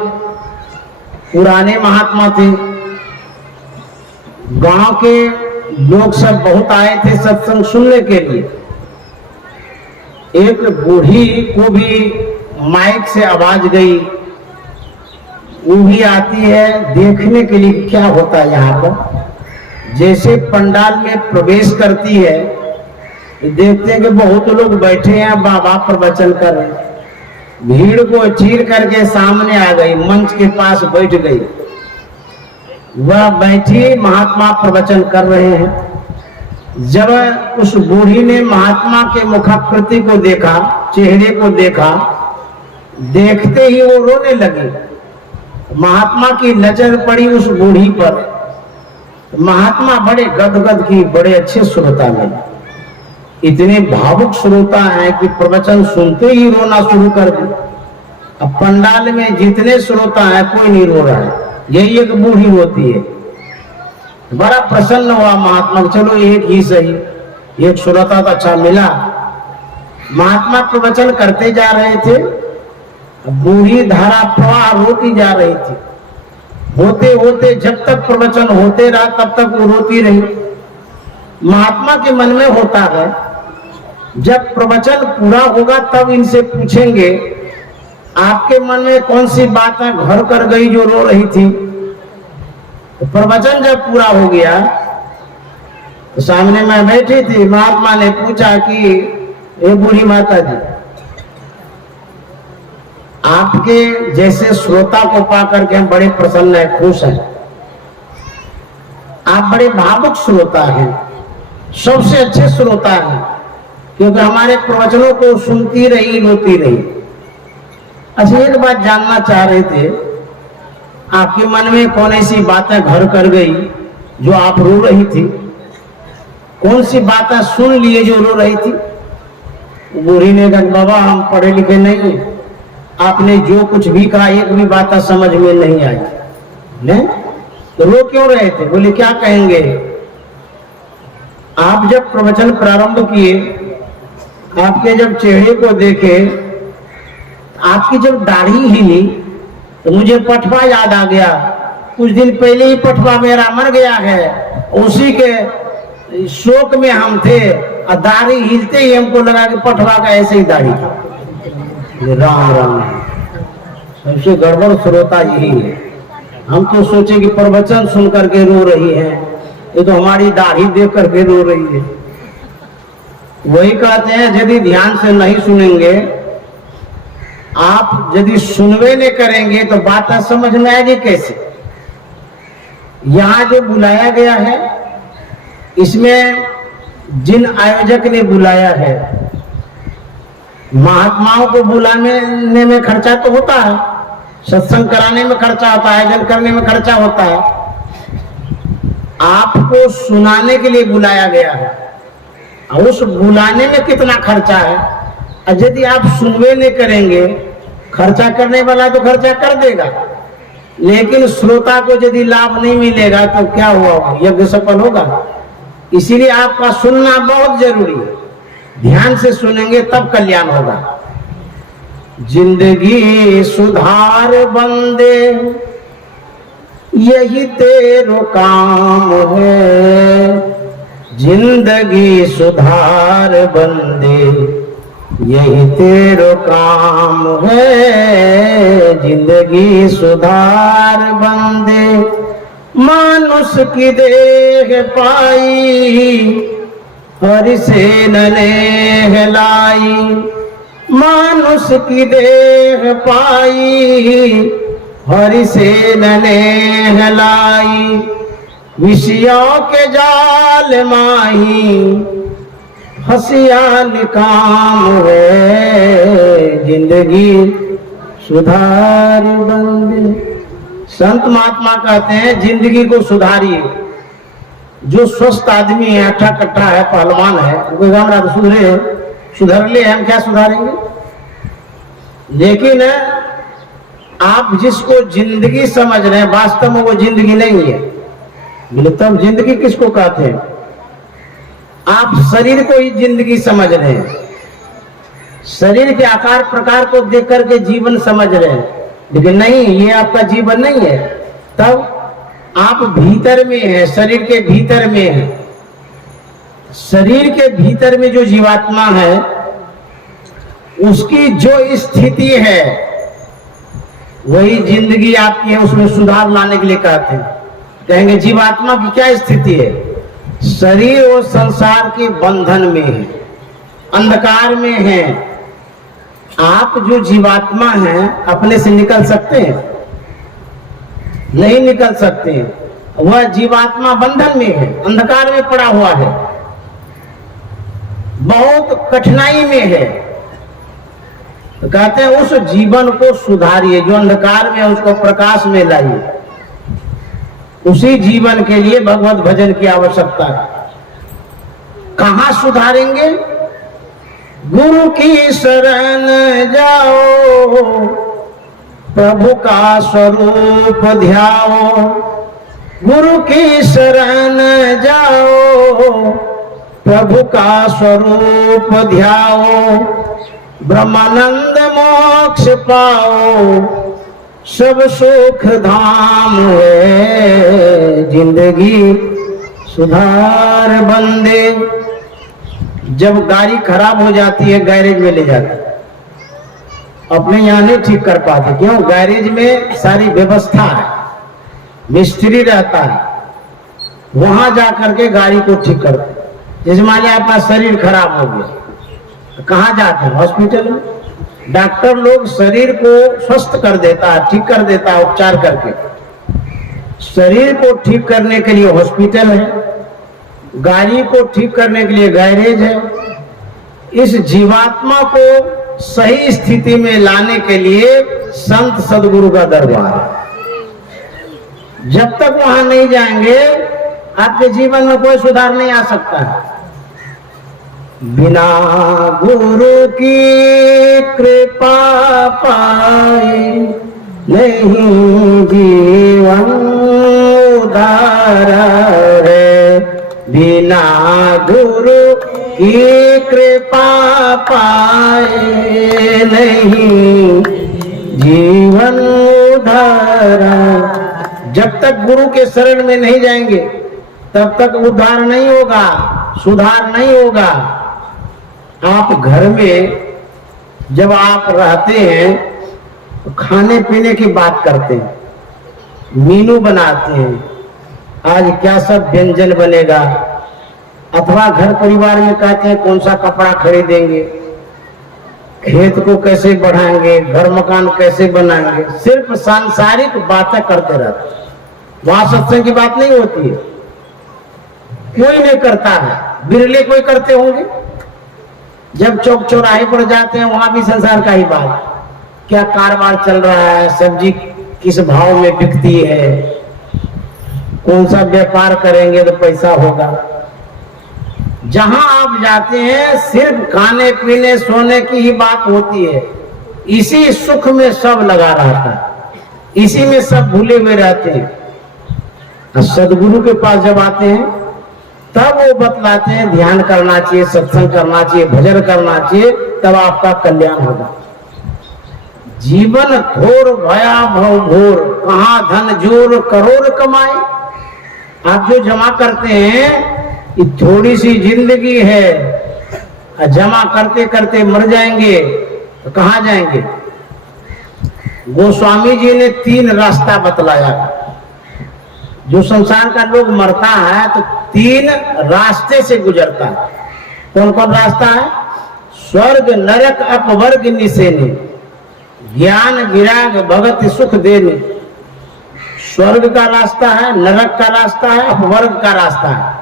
पुराने महात्मा थे। गांव के लोग सब बहुत आए थे सत्संग सुनने के लिए। एक बूढ़ी को भी माइक से आवाज गई, वो भी आती है देखने के लिए क्या होता है यहाँ पर। जैसे पंडाल में प्रवेश करती है, देखते हैं कि बहुत लोग बैठे हैं, बाबा प्रवचन कर रहे हैं। भीड़ को चीर करके सामने आ गई, मंच के पास बैठ गई। वह बैठी, महात्मा प्रवचन कर रहे हैं। जब उस बूढ़ी ने महात्मा के मुखाकृति को देखा, चेहरे को देखा, देखते ही वो रोने लगी। महात्मा की नजर पड़ी उस बूढ़ी पर। महात्मा बड़े गदगद की, बड़े अच्छे श्रोता में, इतने भावुक श्रोता हैं कि प्रवचन सुनते ही रोना शुरू कर दे। अब पंडाल में जितने श्रोता हैं, कोई नहीं रो रहा है, यही एक बूढ़ी होती है। बड़ा प्रसन्न हुआ महात्मा, चलो एक ही सही, एक श्रोता तो अच्छा मिला। महात्मा प्रवचन करते जा रहे थे, बूढ़ी धारा प्रवाह रोती जा रही थी। होते होते जब तक प्रवचन होते रहा, तब तक वो रोती रही। महात्मा के मन में होता है, जब प्रवचन पूरा होगा तब इनसे पूछेंगे, आपके मन में कौन सी बात है घर कर गई जो रो रही थी। तो प्रवचन जब पूरा हो गया तो सामने मैं बैठी थी, महात्मा ने पूछा कि ये बूढ़ी माता जी, आपके जैसे श्रोता को पाकर के हम बड़े प्रसन्न है, खुश हैं। आप बड़े भावुक श्रोता हैं, सबसे अच्छे श्रोता हैं, क्योंकि हमारे प्रवचनों को सुनती रही, रोती रही। अच्छा, एक बात जानना चाह रहे थे, आपके मन में कौन ऐसी बातें घर कर गई जो आप रो रही थी? कौन सी बातें सुन लिए जो रो रही थी? बूढ़ी ने कहा, बाबा हम पढ़े लिखे नहीं हैं, आपने जो कुछ भी कहा एक भी बात समझ में नहीं आई। नहीं तो रो क्यों रहे थे? बोले क्या कहेंगे, आप जब प्रवचन प्रारंभ किए, आपके जब चेहरे को देखे, आपकी जब दाढ़ी हिली तो मुझे पटवा याद आ गया। कुछ दिन पहले ही पटवा मेरा मर गया है, उसी के शोक में हम थे, और दाढ़ी हिलते ही हमको लगा कि पटवा का ऐसे ही दाढ़ी था। राम राम, सबसे गड़बड़ श्रोता यही है। हम तो सोचे कि प्रवचन सुन करके रो रही है, ये तो हमारी दाढ़ी देख करके रो रही है। वही कहते हैं, यदि ध्यान से नहीं सुनेंगे, आप यदि सुनवे नहीं करेंगे तो बात समझ में आएगी कैसे? यहां जो बुलाया गया है, इसमें जिन आयोजक ने बुलाया है, महात्माओं को बुलाने में खर्चा तो होता है, सत्संग कराने में खर्चा होता है, आयोजन करने में खर्चा होता है। आपको सुनाने के लिए बुलाया गया है, और उस बुलाने में कितना खर्चा है? और यदि आप सुनवे नहीं करेंगे, खर्चा करने वाला तो खर्चा कर देगा, लेकिन श्रोता को यदि लाभ नहीं मिलेगा तो क्या हुआ, यज्ञ सफल होगा? इसीलिए आपका सुनना बहुत जरूरी है। ध्यान से सुनेंगे तब कल्याण होगा। जिंदगी सुधार बंदे, यही तेरो काम है। जिंदगी सुधार बंदे, यही तेरो काम है। जिंदगी सुधार बंदे, मानुष की देह पाई, हरि से नेह लाई। मानुष की देह पाई, हरि से नेह लाई। विषयों के जाल माही, हसियान काम है। जिंदगी सुधार बंदे। संत महात्मा कहते हैं, जिंदगी को सुधारिए। जो स्वस्थ आदमी है, अट्ठा कट्ठा है, पहलवान है, कोई हमारा तो सुधर ले, हम क्या सुधारेंगे? लेकिन आप जिसको जिंदगी समझ रहे हैं, वास्तव में वो जिंदगी नहीं है। बोले तब जिंदगी किसको कहते हैं? आप शरीर को ही जिंदगी समझ रहे हैं, शरीर के आकार प्रकार को देख करके जीवन समझ रहे हैं, लेकिन नहीं, ये आपका जीवन नहीं है। तब आप भीतर में है, शरीर के भीतर में है। शरीर के भीतर में जो जीवात्मा है, उसकी जो स्थिति है वही जिंदगी आपकी है। उसमें सुधार लाने के लिए कहते हैं। कहेंगे जीवात्मा की क्या स्थिति है? शरीर और संसार के बंधन में है, अंधकार में है। आप जो जीवात्मा हैं, अपने से निकल सकते हैं? नहीं निकल सकते। वह जीवात्मा बंधन में है, अंधकार में पड़ा हुआ है, बहुत कठिनाई में है। तो कहते हैं उस जीवन को सुधारिए, जो अंधकार में है उसको प्रकाश में लाइए। उसी जीवन के लिए भगवत भजन की आवश्यकता है। कहां सुधारेंगे? गुरु की शरण जाओ, प्रभु का स्वरूप ध्याओ। गुरु की शरण जाओ, प्रभु का स्वरूप ध्याओ। ब्रह्मानंद मोक्ष पाओ, सब सुख धाम है। जिंदगी सुधार बंदे। जब गाड़ी खराब हो जाती है, गैरेज में ले जाते, अपने यहाँ नहीं ठीक कर पाते। क्यों? गैरेज में सारी व्यवस्था है, मिस्त्री रहता है, वहां जाकर के गाड़ी को ठीक करते। जैसे मान लिया आपका शरीर खराब हो गया, तो कहाँ जाते हैं? हॉस्पिटल में। डॉक्टर लोग शरीर को स्वस्थ कर देता है, ठीक कर देता है उपचार करके। शरीर को ठीक करने के लिए हॉस्पिटल है, गाड़ी को ठीक करने के लिए गैरेज है। इस जीवात्मा को सही स्थिति में लाने के लिए संत सदगुरु का दरबार है। जब तक वहां नहीं जाएंगे आपके जीवन में कोई सुधार नहीं आ सकता है। बिना गुरु की कृपा पाए नहीं जीवन उधार है। बिना गुरु की कृपा पाए नहीं जीवन उधार। जब तक गुरु के शरण में नहीं जाएंगे तब तक उद्धार नहीं होगा, सुधार नहीं होगा। आप घर में जब आप रहते हैं तो खाने पीने की बात करते हैं, मेनू बनाते हैं, आज क्या सब व्यंजन बनेगा, अथवा घर परिवार में कहते हैं कौन सा कपड़ा खरीदेंगे, खेत को कैसे बढ़ाएंगे, घर मकान कैसे बनाएंगे। सिर्फ सांसारिक बातें करते रहते हैं, वहां सत्संग की बात नहीं होती है। कोई नहीं करता है, बिरले कोई करते होंगे। जब चौक चौराहे पर जाते हैं वहां भी संसार का ही बात, क्या कारोबार चल रहा है, सब्जी किस भाव में बिकती है, कौन सा व्यापार करेंगे तो पैसा होगा। जहां आप जाते हैं सिर्फ खाने पीने सोने की ही बात होती है। इसी सुख में सब लगा रहता है, इसी में सब भूले हुए रहते हैं। सदगुरु के पास जब आते हैं तब वो बतलाते हैं ध्यान करना चाहिए, सत्संग करना चाहिए, भजन करना चाहिए, तब आपका कल्याण होगा। जीवन थोर भया भव घोर, कहाँ धन जोर करोड़ कमाए। आप जो जमा करते हैं ये थोड़ी सी जिंदगी है, जमा करते करते मर जाएंगे तो कहाँ जाएंगे? गोस्वामी जी ने 3 रास्ता बतलाया। जो संसार का लोग मरता है तो 3 रास्ते से गुजरता है। कौन कौन रास्ता है? स्वर्ग नरक अपवर्ग निसेने, ज्ञान विराग भगत सुख देने। स्वर्ग का रास्ता है, नरक का रास्ता है, अपवर्ग का रास्ता है।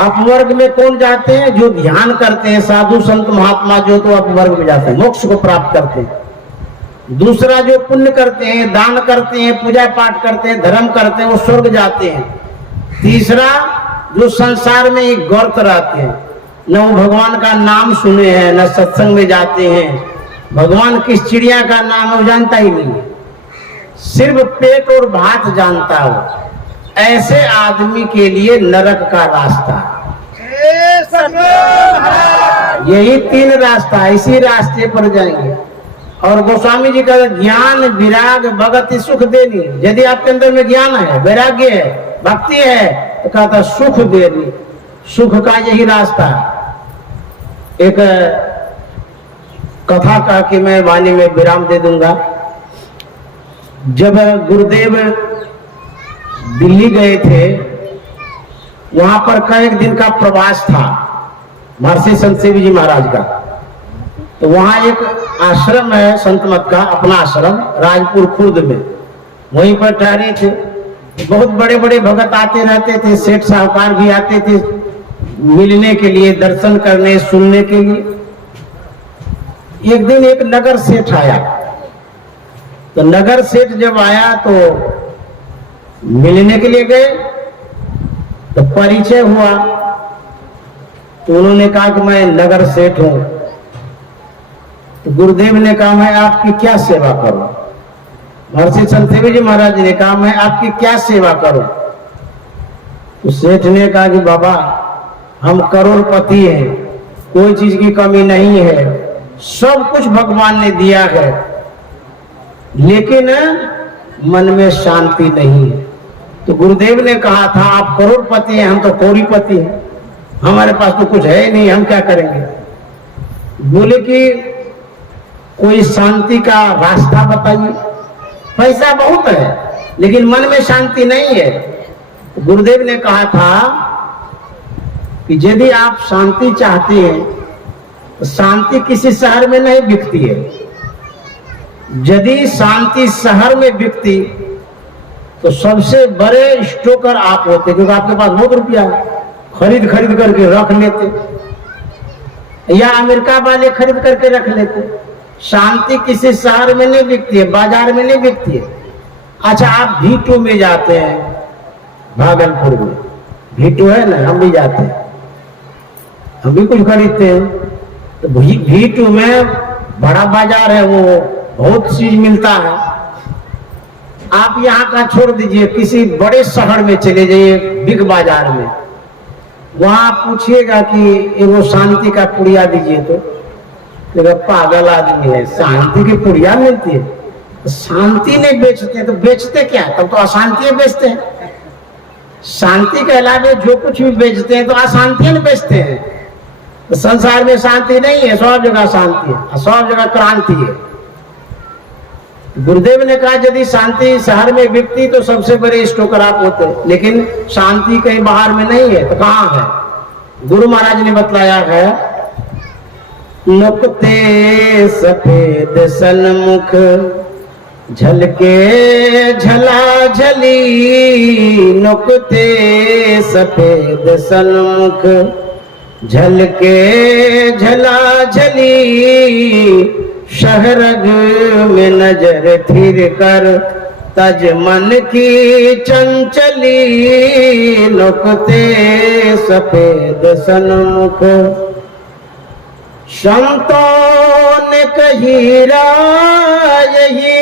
अपवर्ग में कौन जाते हैं? जो ध्यान करते हैं, साधु संत महात्मा, जो तो अपवर्ग में जाते हैं, मोक्ष को प्राप्त करते हैं। दूसरा जो पुण्य करते हैं, दान करते हैं, पूजा पाठ करते हैं, धर्म करते हैं, वो स्वर्ग जाते हैं। तीसरा जो संसार में एक गौरत रहते हैं, न वो भगवान का नाम सुने हैं, न सत्संग में जाते हैं, भगवान किस चिड़िया का नाम है वो जानता ही नहीं, सिर्फ पेट और भात जानता हो। ऐसे आदमी के लिए नरक का रास्ता। यही 3 रास्ता, इसी रास्ते पर जाएंगे। और गोस्वामी जी का ज्ञान विराग भगत सुख देनी। यदि आपके अंदर में ज्ञान है, वैराग्य है, भक्ति है, तो कहता सुख देनी। सुख का यही रास्ता है। एक कथा कह के मैं वाणी में विराम दे दूंगा। जब गुरुदेव दिल्ली गए थे, वहां पर का एक दिन का प्रवास था महर्षि संत सेवी जी महाराज का। तो वहां एक आश्रम है संत मत का, अपना आश्रम राजपुर खुर्द में, वहीं पर ठहरे थे। बहुत बड़े बड़े भगत आते रहते थे, सेठ साहूकार भी आते थे मिलने के लिए, दर्शन करने, सुनने के लिए। एक दिन एक नगर सेठ आया। तो नगर सेठ जब आया तो मिलने के लिए गए, तो परिचय हुआ। तो उन्होंने कहा कि मैं नगर सेठ हूं। तो गुरुदेव ने कहा मैं आपकी क्या सेवा करूं? महर्षि संत सेवी जी महाराज ने कहा मैं आपकी क्या सेवा करूं? तो सेठ ने कहा कि बाबा हम करोड़पति हैं, कोई चीज की कमी नहीं है, सब कुछ भगवान ने दिया है, लेकिन मन में शांति नहीं है। तो गुरुदेव ने कहा था आप करोड़पति हैं, हम तो कौड़ीपति हैं, हमारे पास तो कुछ है ही नहीं, हम क्या करेंगे? बोले कि कोई शांति का रास्ता बताइए। पैसा बहुत है लेकिन मन में शांति नहीं है। गुरुदेव ने कहा था कि यदि आप शांति चाहते हैं तो शांति किसी शहर में नहीं बिकती है। यदि शांति शहर में बिकती तो सबसे बड़े स्टोकर आप होते, क्योंकि आपके पास बहुत रुपया खरीद करके रख लेते, या अमेरिका वाले खरीद करके रख लेते। शांति किसी शहर में नहीं बिकती है, बाजार में नहीं बिकती है। अच्छा, आप V2 में जाते हैं, भागलपुर में V2 है ना, हम भी जाते हैं, हम भी कुछ खरीदते हैं। तो V2 में बड़ा बाजार है, वो बहुत चीज मिलता है। आप यहाँ का छोड़ दीजिए, किसी बड़े शहर में चले जाइए, बिग बाजार में, वहां पूछिएगा कि वो शांति का पुड़िया दीजिए तो पागल आदमी है, शांति की पुड़िया मिलती है? तो शांति नहीं बेचते तो बेचते क्या? तब तो अशांति बेचते हैं। शांति के अलावा जो कुछ भी बेचते हैं तो अशांति बेचते हैं। तो संसार में शांति नहीं है, सब जगह शांति है, सब जगह क्रांति है। गुरुदेव ने कहा यदि शांति शहर में बिकती तो सबसे बड़े स्टोकर आप होते, लेकिन शांति कहीं बाहर में नहीं है, तो कहां है? गुरु महाराज ने बतलाया है, नुकते सफेद सन्मुख झलके झला झली, नुकते सफेद सन्मुख झलके झला झली, शहरग में नजर फिर कर तज मन की चंचली, नुकते सफेद सन्मुख। संतों ने कही यही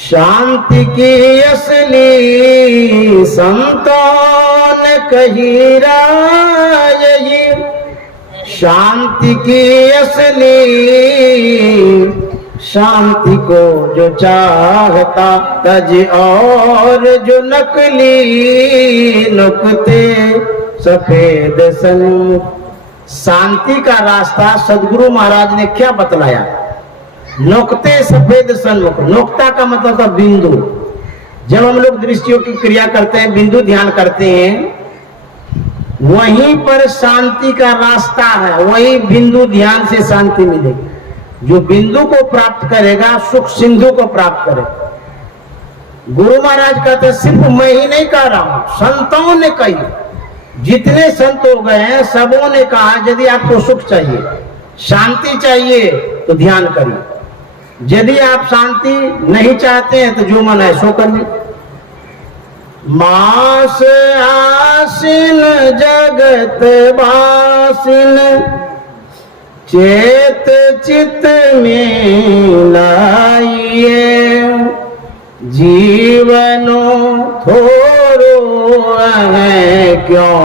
शांति की असली, संतों ने कही यही शांति की असली, शांति को जो चाहता तज और जो नकली, नुकते सफेद सन्मुख। शांति का रास्ता सदगुरु महाराज ने क्या बतलाया? नुकते सफेद सन्मुख। नुक्ता का मतलब था बिंदु। जब हम लोग दृष्टियों की क्रिया करते हैं, बिंदु ध्यान करते हैं, वहीं पर शांति का रास्ता है, वही बिंदु ध्यान से शांति मिलेगी। जो बिंदु को प्राप्त करेगा सुख सिंधु को प्राप्त करेगा। गुरु महाराज कहते सिर्फ मैं ही नहीं कह रहा हूं, संतों ने कही, जितने संत हो गए हैं सबों ने कहा यदि आपको सुख चाहिए, शांति चाहिए तो ध्यान करिए। यदि आप शांति नहीं चाहते हैं तो जो मन है सो करिए। मास आसीन जगत बासिन, चेत चित में लाइए, जीवनो थोरो है क्यों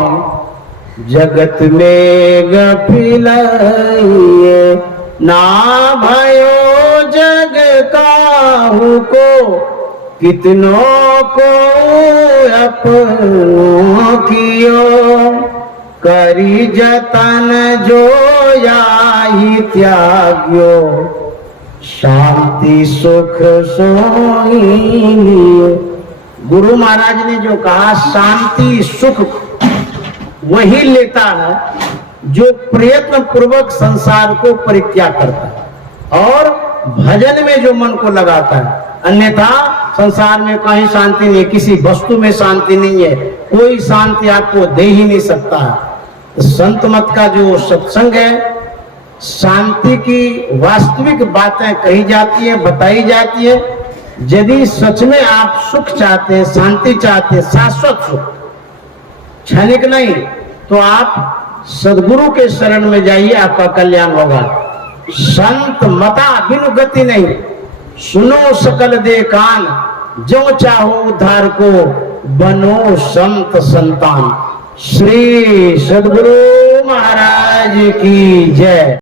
जगत में गफिलाइए, ना भयो जग काहू को कितनों को अपनों कियो, करी जतन जो याही त्याग्यो, शांति सुख सोई लियो। गुरु महाराज ने जो कहा शांति सुख वही लेता है जो प्रयत्न पूर्वक संसार को परित्याग करता है और भजन में जो मन को लगाता है। अन्यथा संसार में कहीं शांति नहीं, किसी वस्तु में शांति नहीं है, कोई शांति आपको दे ही नहीं सकता है। तो संत मत का जो सत्संग है, शांति की वास्तविक बातें कही जाती है, बताई जाती है। यदि सच में आप सुख चाहते हैं, शांति चाहते हैं, शाश्वत सुख, क्षणिक नहीं, तो आप सदगुरु के शरण में जाइए, आपका कल्याण होगा। संत मता बिनु गति नहीं, सुनो सकल दे कान, जो चाहो उद्धार को बनो संत संतान। श्री सदगुरु महाराज की जय।